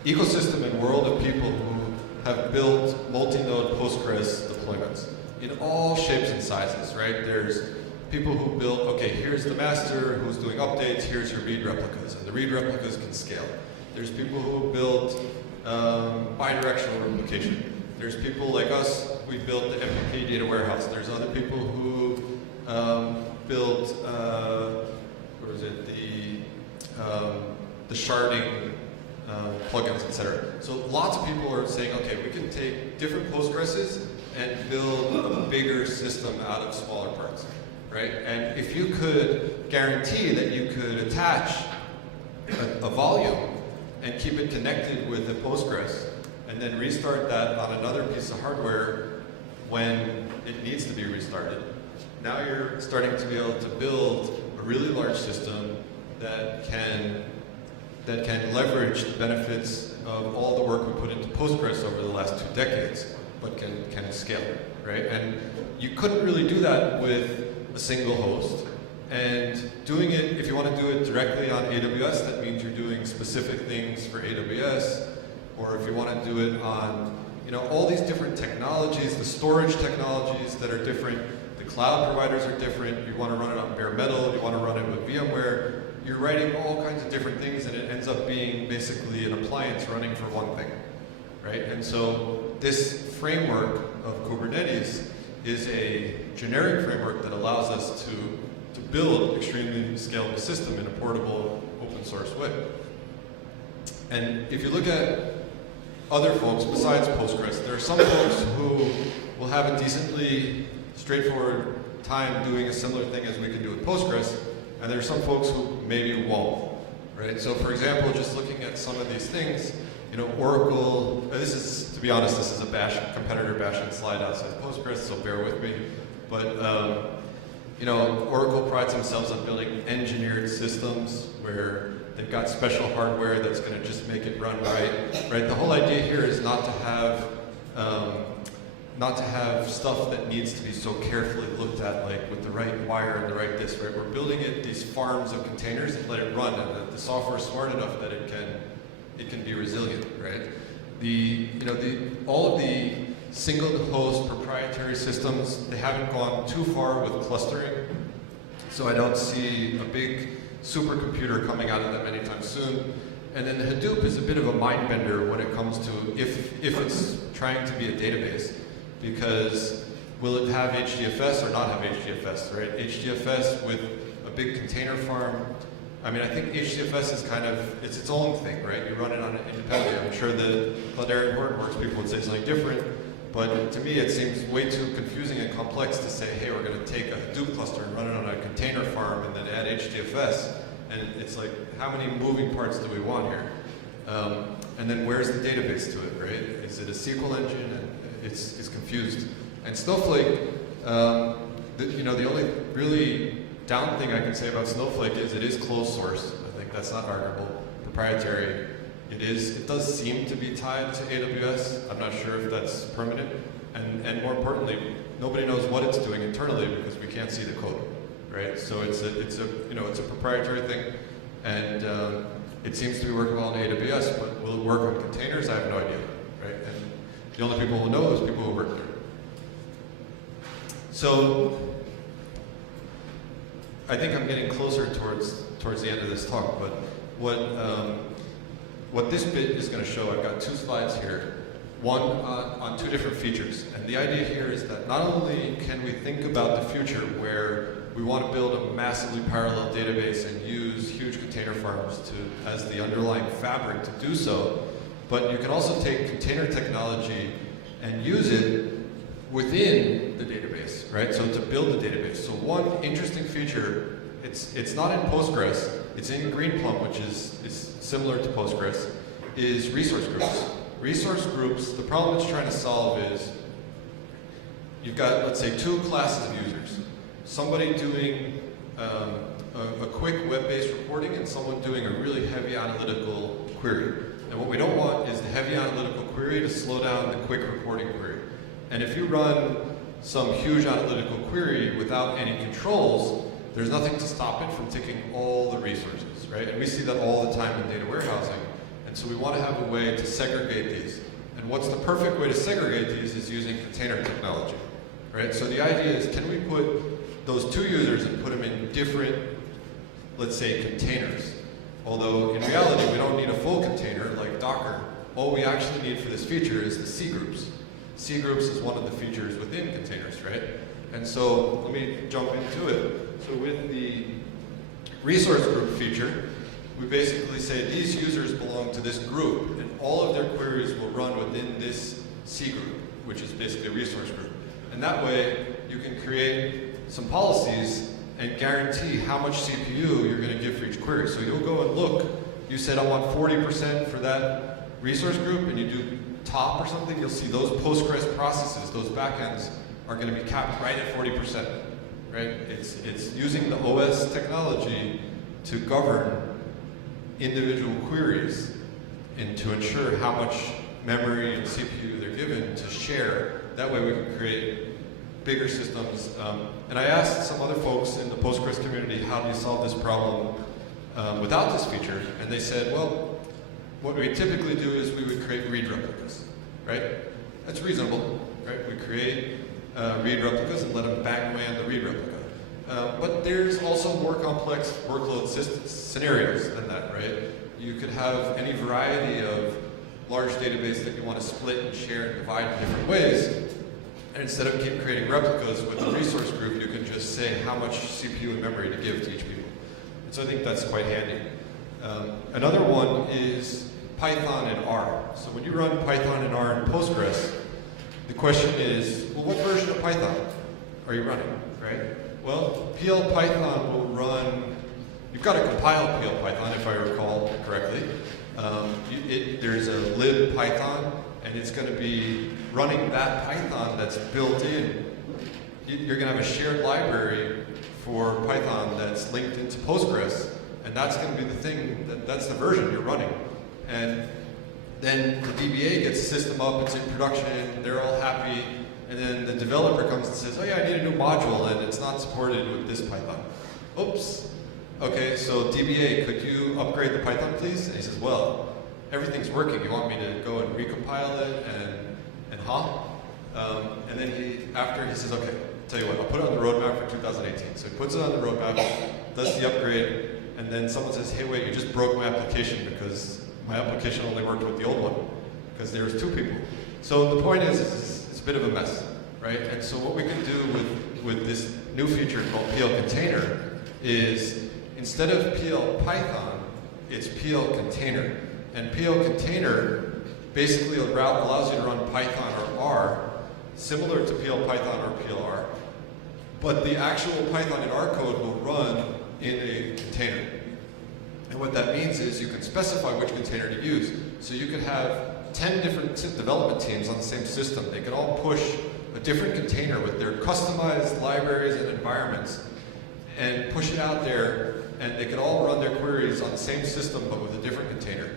ecosystem and world of people who have built multi-node Postgres deployments in all shapes and sizes, right? There's people who built, okay, here's the master who's doing updates, here's your read replicas, and the read replicas can scale. There's people who built bidirectional replication. There's people like us, we built the MPP data warehouse. There's other people who built, the the sharding plugins, etc. So lots of people are saying, okay, we can take different Postgreses and build a bigger system out of smaller parts, right? And if you could guarantee that you could attach a volume and keep it connected with the Postgres, and then restart that on another piece of hardware when it needs to be restarted, now you're starting to be able to build a really large system that can leverage the benefits of all the work we put into Postgres over the last 2 decades, but can scale it, right? And you couldn't really do that with a single host. And doing it, if you want to do it directly on AWS, that means you're doing specific things for AWS, or if you want to do it on, all these different technologies, the storage technologies that are different, the cloud providers are different, you want to run it on bare metal, you want to run it with VMware, you're writing all kinds of different things, and it ends up being basically an appliance running for one thing, right? And so this framework of Kubernetes is a generic framework that allows us to build extremely scalable system in a portable, open source way. And if you look at other folks besides Postgres, there are some folks who will have a decently straightforward time doing a similar thing as we can do with Postgres, and there are some folks who maybe won't, right? So for example, just looking at some of these things, Oracle, this is, to be honest, this is a competitor bashing slide outside Postgres, so bear with me. But Oracle prides themselves on building engineered systems where they've got special hardware that's going to just make it run right? The whole idea here is not to have stuff that needs to be so carefully looked at, like with the right wire and the right this, right? We're building these farms of containers and let it run, and the software is smart enough that it can be resilient, right? All of the single host proprietary systems, they haven't gone too far with clustering, so I don't see a big supercomputer coming out of them anytime soon. And then the Hadoop is a bit of a mind bender when it comes to if it's trying to be a database, because will it have HDFS or not have HDFS, right? HDFS with a big container farm. I mean, I think HDFS is it's its own thing, right? You run it on it independently. I'm sure the Cloudera Hortonworks people would say something different, but to me it seems way too confusing and complex to say, hey, we're going to take a Hadoop cluster and run it on a container farm and then add HDFS. And it's like, how many moving parts do we want here? And then where's the database to it, right? Is it a SQL engine? And it's confused. And Snowflake, the only really down thing I can say about Snowflake is it is closed source. I think that's not arguable. Proprietary. It does seem to be tied to AWS. I'm not sure if that's permanent. And more importantly, nobody knows what it's doing internally because we can't see the code, right? So it's a proprietary thing, and it seems to be working well on AWS. But will it work on containers? I have no idea, right? And the only people who know is people who work there. So I think I'm getting closer towards the end of this talk, but what this bit is going to show, I've got 2 slides here, one on 2 different features. And the idea here is that not only can we think about the future where we want to build a massively parallel database and use huge container farms as the underlying fabric to do so, but you can also take container technology and use it within the database, right? So to build the database. So one interesting feature, it's not in Postgres, it's in Greenplum, which is similar to Postgres, is resource groups. Resource groups, the problem it's trying to solve is you've got, let's say, 2 classes of users. Somebody doing a quick web-based reporting and someone doing a really heavy analytical query. And what we don't want is the heavy analytical query to slow down the quick reporting query. And if you run some huge analytical query without any controls, there's nothing to stop it from taking all the resources, right? And we see that all the time in data warehousing. And so we want to have a way to segregate these. And what's the perfect way to segregate these is using container technology, right? So the idea is, can we put those 2 users and put them in different, let's say, containers? Although in reality, we don't need a full container like Docker. All we actually need for this feature is the C groups. C groups is one of the features within containers, right? And so let me jump into it. So with the resource group feature, we basically say these users belong to this group, and all of their queries will run within this C group, which is basically a resource group. And that way, you can create some policies and guarantee how much CPU you're going to give for each query. So you'll go and look. You said I want 40% for that resource group, and you do top or something. You'll see those Postgres processes, those backends, are going to be capped right at 40%. Right? It's using the OS technology to govern individual queries and to ensure how much memory and CPU they're given to share. That way we can create bigger systems. And I asked some other folks in the Postgres community, how do you solve this problem without this feature? And they said, well, what we typically do is we would create read replicas, right? That's reasonable, right? We create read replicas and let them bang away on the read replica. But there's also more complex workload scenarios than that, right? You could have any variety of large database that you want to split and share and divide in different ways. And instead of keep creating replicas with a resource group, you can just say how much CPU and memory to give to each people. And so I think that's quite handy. Another one is Python and R. So when you run Python and R in Postgres, the question is, well, what version of Python are you running, right? Well, PL Python will run, you've got to compile PL Python if I recall correctly. There's a lib Python, and it's going to be running that Python that's built in. You're going to have a shared library for Python that's linked into Postgres, and that's going to be the thing, that's the version you're running. And then the DBA gets the system up, it's in production, they're all happy, and then the developer comes and says, oh yeah, I need a new module, and it's not supported with this Python. Oops. Okay, so DBA, could you upgrade the Python, please? And he says, well, everything's working. You want me to go and recompile it and and then after he says, okay, tell you what, I'll put it on the roadmap for 2018. So he puts it on the roadmap, does the upgrade, and then someone says, hey, wait, you just broke my application because my application only worked with the old one because there was two people. So the point is it's a bit of a mess, right? And so what we can do with this new feature called PL Container is instead of PL Python, it's PL Container. And PL Container basically allows you to run Python or R, similar to PL Python or PLR, but the actual Python and R code will run in a container. And what that means is you can specify which container to use. So you could have 10 different development teams on the same system. They can all push a different container with their customized libraries and environments and push it out there, and they can all run their queries on the same system but with a different container.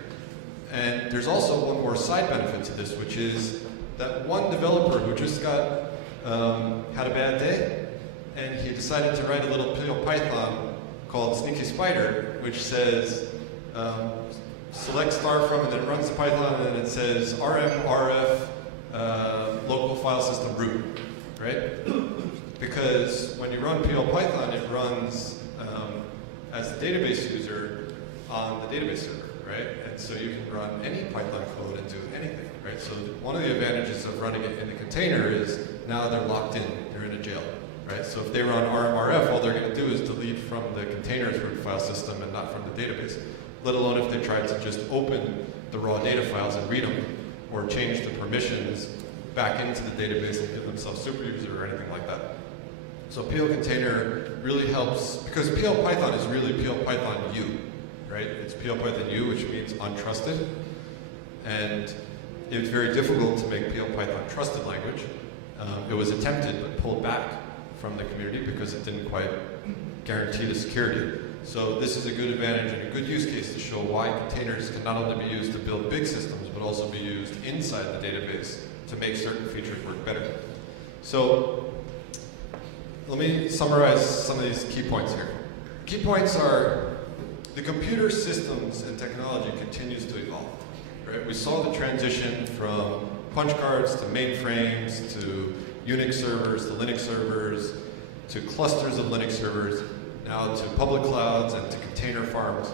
And there's also one more side benefit to this, which is that one developer who just had a bad day, and he decided to write a little PL Python called Sneaky Spider, which says select star from, and then it runs the Python, and then it says rf local file system root, right? Because when you run PL Python, it runs as the database user on the database server, right? And so you can run any Python code and do anything, right? So one of the advantages of running it in the container is now they're locked in, they're in a jail, right? So if they run RMRF, all they're going to do is delete from the container's root file system and not from the database, let alone if they tried to just open the raw data files and read them, or change the permissions back into the database and give themselves super user or anything like that. So PL Container really helps, because PL Python is really PL Python U, right? It's PL Python U, which means untrusted, and it's very difficult to make PL Python trusted language. It was attempted but pulled back from the community because it didn't quite guarantee the security. So this is a good advantage and a good use case to show why containers can not only be used to build big systems, but also be used inside the database to make certain features work better. So let me summarize some of these key points here. Key points are the computer systems and technology continues to evolve. Right? We saw the transition from punch cards to mainframes to Unix servers to Linux servers to clusters of Linux servers, now to public clouds and to container farms.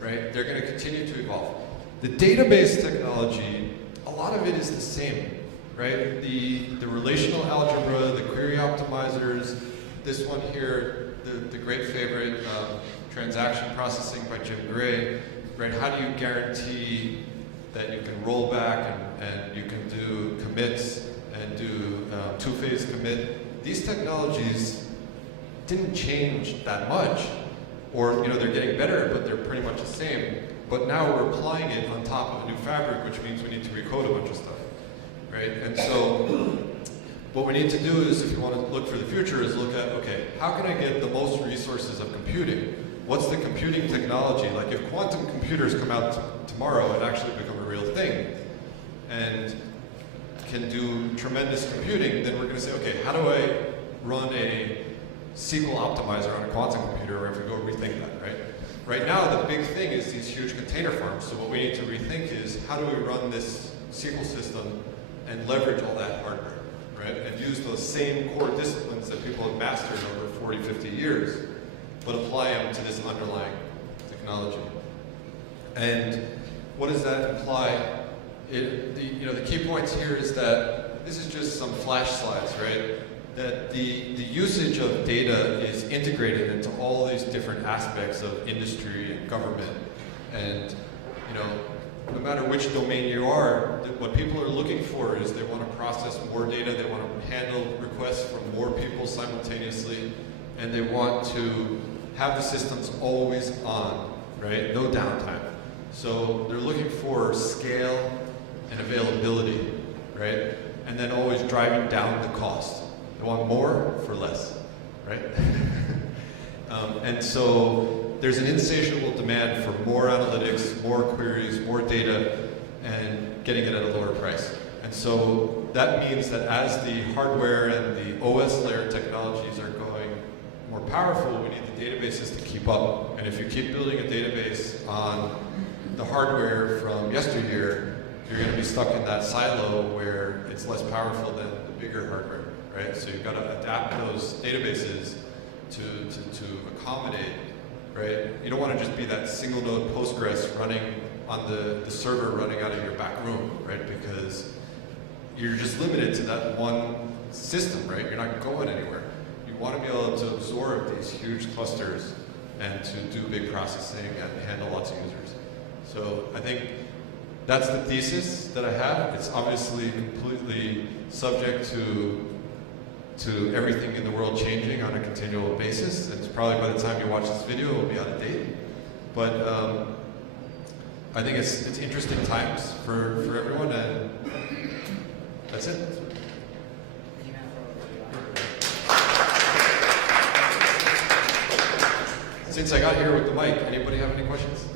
Right? They're going to continue to evolve. The database technology, a lot of it is the same. Right? The relational algebra, the query optimizers, this one here, the great favorite, transaction processing by Jim Gray, right? How do you guarantee that you can roll back and you can do commits and do two-phase commit? These technologies didn't change that much, or they're getting better, but they're pretty much the same. But now we're applying it on top of a new fabric, which means we need to recode a bunch of stuff, right? And so what we need to do is, if you want to look for the future, is look at, okay, how can I get the most resources of computing? What's the computing technology? Like if quantum computers come out tomorrow and actually become a real thing and can do tremendous computing, then we're going to say, okay, how do I run a SQL optimizer on a quantum computer, or if we go rethink that, right? Right now, the big thing is these huge container farms. So what we need to rethink is, how do we run this SQL system and leverage all that hardware, right? And use those same core disciplines that people have mastered over 40, 50 years, but apply them to this underlying technology. And what does that imply? The key points here is that this is just some flash slides, right? That the usage of data is integrated into all these different aspects of industry and government. And no matter which domain you are, what people are looking for is they want to process more data, they want to handle requests from more people simultaneously, and they want to have the systems always on, right? No downtime. So they're looking for scale and availability, right? And then always driving down the cost. They want more for less, right? And so there's an insatiable demand for more analytics, more queries, more data, and getting it at a lower price. And so that means that as the hardware and the OS layer technologies are going more powerful, we need the databases to keep up. And if you keep building a database on the hardware from yesteryear, you're going to be stuck in that silo where it's less powerful than the bigger hardware, right? So you've got to adapt those databases to accommodate, right? You don't want to just be that single node Postgres running on the server running out of your back room, right? Because you're just limited to that one system, right? You're not going anywhere. You want to be able to absorb these huge clusters and to do big processing and handle lots of users. So I think that's the thesis that I have. It's obviously completely subject to everything in the world changing on a continual basis. It's probably by the time you watch this video, it will be out of date. But I think it's interesting times for everyone, and that's it. Since I got here with the mic, anybody have any questions?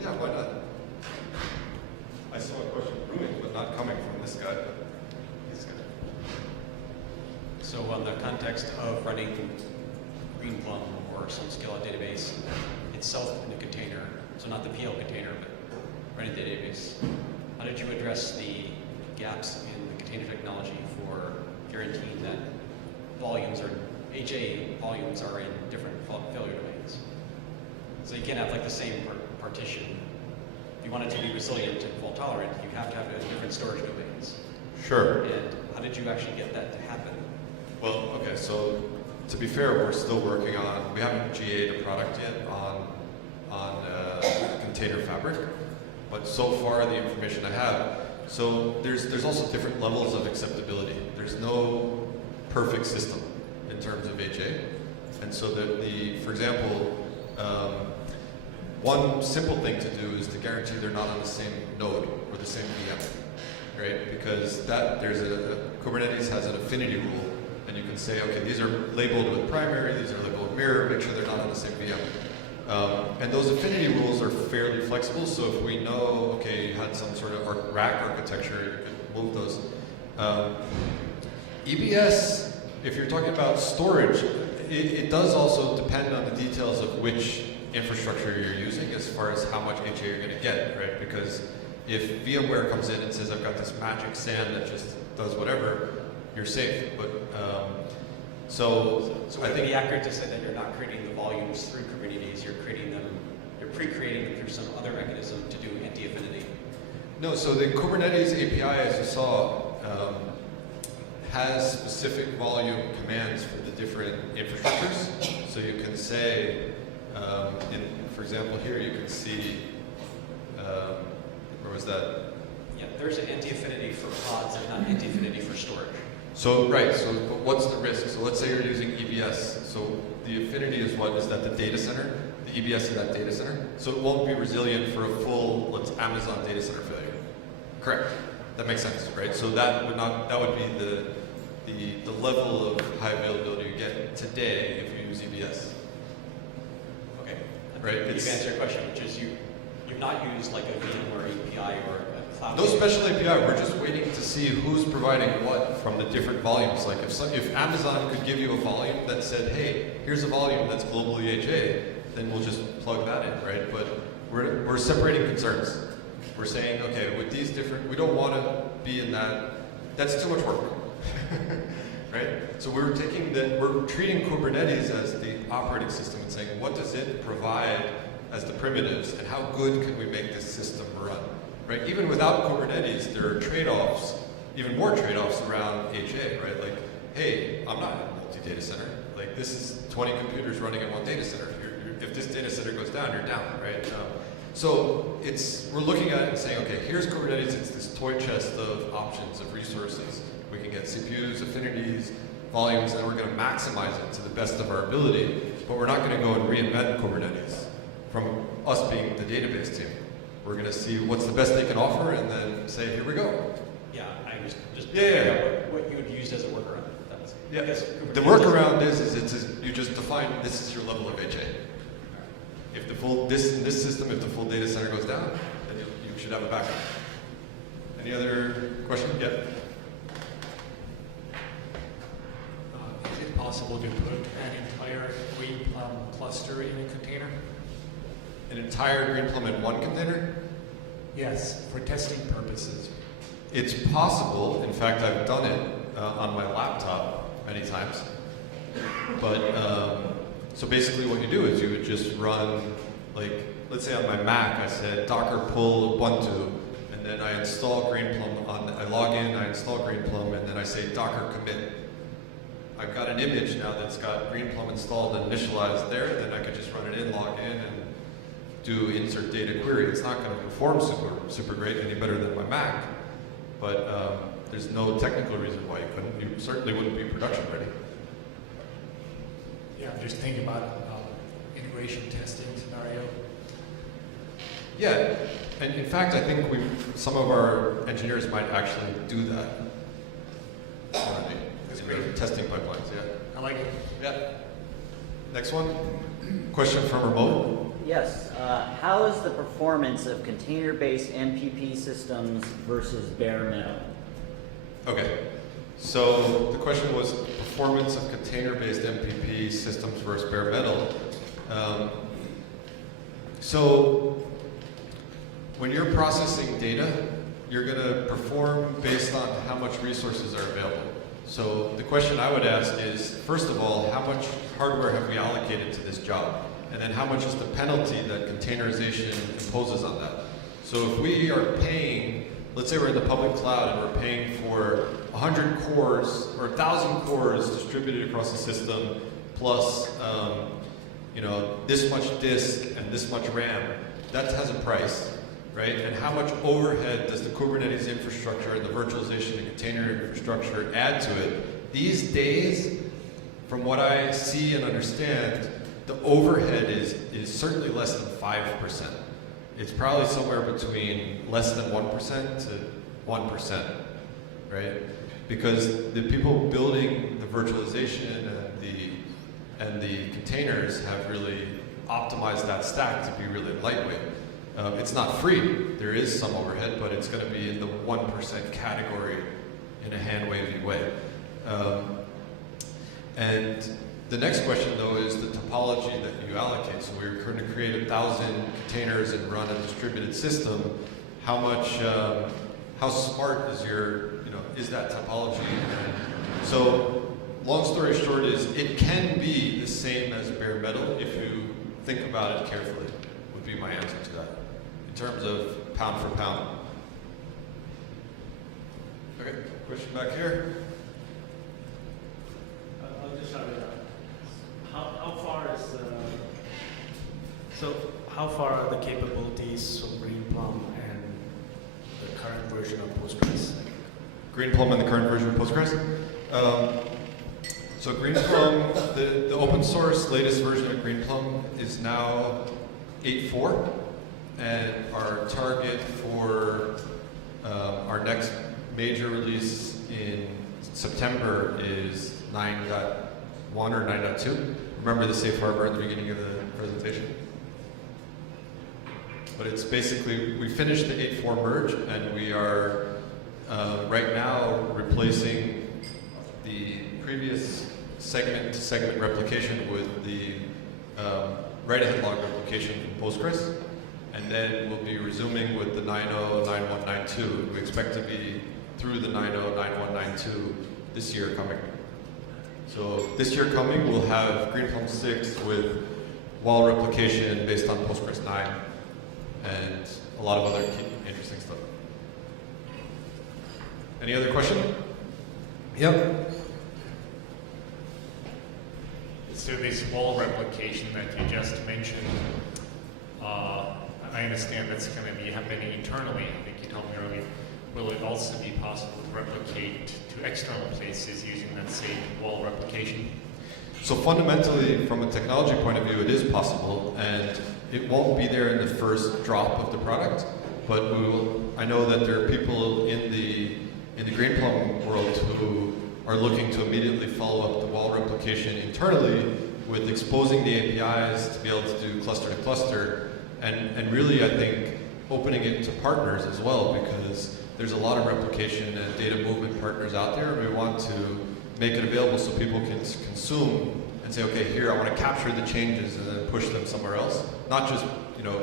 Yeah, why not? I saw a question brewing, but not coming from this guy. But he's good. So on the context of running Greenplum or some scale-out database itself in a container, so not the PL container, but running the database, how did you address the gaps in the container technology for guaranteeing that volumes or HA volumes are in different failure domains? So you can't have like the same partition. If you want it to be resilient and fault tolerant, you have to have it in different storage domains. Sure. And how did you actually get that to happen? Well, okay, so to be fair, we're still working on, we haven't GA'd a product yet on container fabric, but so far the information I have, so there's also different levels of acceptability. There's no perfect system in terms of HA. And so for example, one simple thing to do is to guarantee they're not on the same node or the same VM, right? Because Kubernetes has an affinity rule, and you can say, okay, these are labeled with primary, these are labeled with mirror, make sure they're not on the same VM. And those affinity rules are fairly flexible, so if we know, okay, you had some sort of rack architecture, you could move those. EBS, if you're talking about storage, it does also depend on the details of which infrastructure you're using as far as how much HA you're going to get, right? Because if VMware comes in and says, I've got this magic SAN that just does whatever, you're safe. But so would it be accurate to say that you're not creating the volumes through Kubernetes, you're pre-creating them through some other mechanism to do anti-affinity? No, so the Kubernetes API, as you saw, has specific volume commands for the different infrastructures. So you can say, for example, here you can see, where was that? Yeah, there's an anti-affinity for pods and not anti-affinity for storage. So, right, so but what's the risk? So let's say you're using EBS. So the affinity is what? Is that the data center? The EBS is that data center? So it won't be resilient for a full, let's Amazon data center failure. Correct. That makes sense, right? So that would be the level of high availability you get today if you use EBS. Okay. Right, You've it's- answered your question, which is you've not used like a VMware API or a cloud. No special API. We're just waiting to see who's providing what from the different volumes. Like if Amazon could give you a volume that said, hey, here's a volume that's globally HA, then we'll just plug that in, right? But we're separating concerns. We're saying, okay, with these different, we don't want to be in that. That's too much work, right? So we're treating Kubernetes as the operating system and saying, what does it provide as the primitives, and how good can we make this system run? Right? Even without Kubernetes, there are trade-offs, even more trade-offs around HA, right? Like, hey, I'm not in a multi-data center. Like, this is 20 computers running in one data center. If this data center goes down, you're down, right? So we're looking at it and saying, okay, here's Kubernetes. It's this toy chest of options, of resources. We can get CPUs, affinities, volumes, and we're going to maximize it to the best of our ability. But we're not going to go and reinvent Kubernetes from us being the database team. We're going to see what's the best they can offer and then say, here we go. Yeah, I was just Yeah. what you would use as a workaround. That was, Yeah. I guess The Kubernetes workaround is you just define this is your level of HA. If the full in this system, if the full data center goes down, then you should have a backup. Any other question? Yeah. Is it possible to put an entire Greenplum cluster in a container? An entire Greenplum in one container? Yes, for testing purposes. It's possible. In fact, I've done it on my laptop many times. But so basically what you do is you would just run, like, let's say on my Mac, I said Docker pull Ubuntu, and then I install Greenplum I log in, I install Greenplum, and then I say Docker commit. I've got an image now that's got Greenplum installed and initialized there, then I could just run it in, log in, and do insert data query. It's not going to perform super great, any better than my Mac, but there's no technical reason why you couldn't. You certainly wouldn't be production ready. Yeah, I'm just thinking about integration testing scenario. Yeah, and in fact, I think some of our engineers might actually do that already in their testing pipelines. Yeah. I like it. Yeah. Next one. Question from remote. Yes. How is the performance of container-based MPP systems versus bare metal? Okay. So the question was performance of container-based MPP systems versus bare metal. So when you're processing data, you're going to perform based on how much resources are available. So the question I would ask is, first of all, how much hardware have we allocated to this job? And then how much is the penalty that containerization imposes on that? So if we are paying, let's say we're in the public cloud and we're paying for 100 cores or 1,000 cores distributed across the system, plus this much disk and this much RAM, that has a price, right? And how much overhead does the Kubernetes infrastructure and the virtualization and container infrastructure add to it? These days, from what I see and understand, the overhead is certainly less than 5%. It's probably somewhere between less than 1% to 1%, right? Because the people building the virtualization and the containers have really optimized that stack to be really lightweight. It's not free. There is some overhead, but it's going to be in the 1% category in a hand-wavy way. And the next question, though, is the topology that you allocate. So we're going to create 1,000 containers and run a distributed system. How much, how smart is is that topology? And so, long story short is, it can be the same as bare metal if you think about it carefully, would be my answer to that, in terms of pound for pound. Okay, question back here. Greenplum and the current version of Postgres. So Greenplum, the open source latest version of Greenplum is now 8.4, and our target for our next major release in September is 9.1 or 9.2. Remember the safe harbor at the beginning of the presentation? But it's basically, we finished the 8.4 merge, and we are right now replacing the previous segment-to-segment replication with the write-ahead log replication from Postgres. And then we'll be resuming with the 9.0, 9.1, 9.2. We expect to be through the 9.0, 9.1, 9.2 this year coming. So this year coming, we'll have Greenplum 6 with wall replication based on Postgres 9 and a lot of other key, interesting stuff. Any other question? Yep. So this wall replication that you just mentioned, I understand that's going to be happening internally. I think you told me earlier. Will it also be possible to replicate to external places using that same wall replication? So fundamentally, from a technology point of view, it is possible, and it won't be there in the first drop of the product. But I know that there are people in the Greenplum world who are looking to immediately follow up the wall replication internally with exposing the APIs to be able to do cluster to cluster, and really, I think, opening it to partners as well, because there's a lot of replication and data movement partners out there, and we want to make it available so people can consume and say, okay, here, I want to capture the changes and then push them somewhere else. Not just,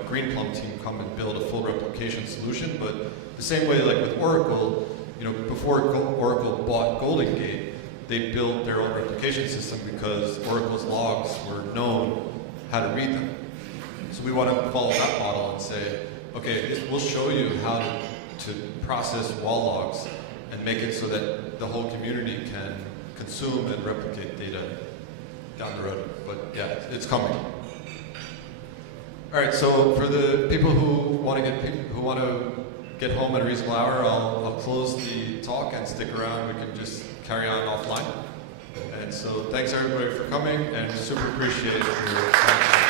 Greenplum team come and build a full replication solution, but the same way like with Oracle, before Oracle bought Golden Gate, they built their own replication system because Oracle's logs were known how to read them. So we want to follow that model and say, okay, we'll show you how to process wall logs and make it so that the whole community can consume and replicate data down the road. But yeah, it's coming. All right, so for the people who want to get home at a reasonable hour, I'll close the talk and stick around. We can just carry on offline. And so thanks everybody for coming, and super appreciate your time.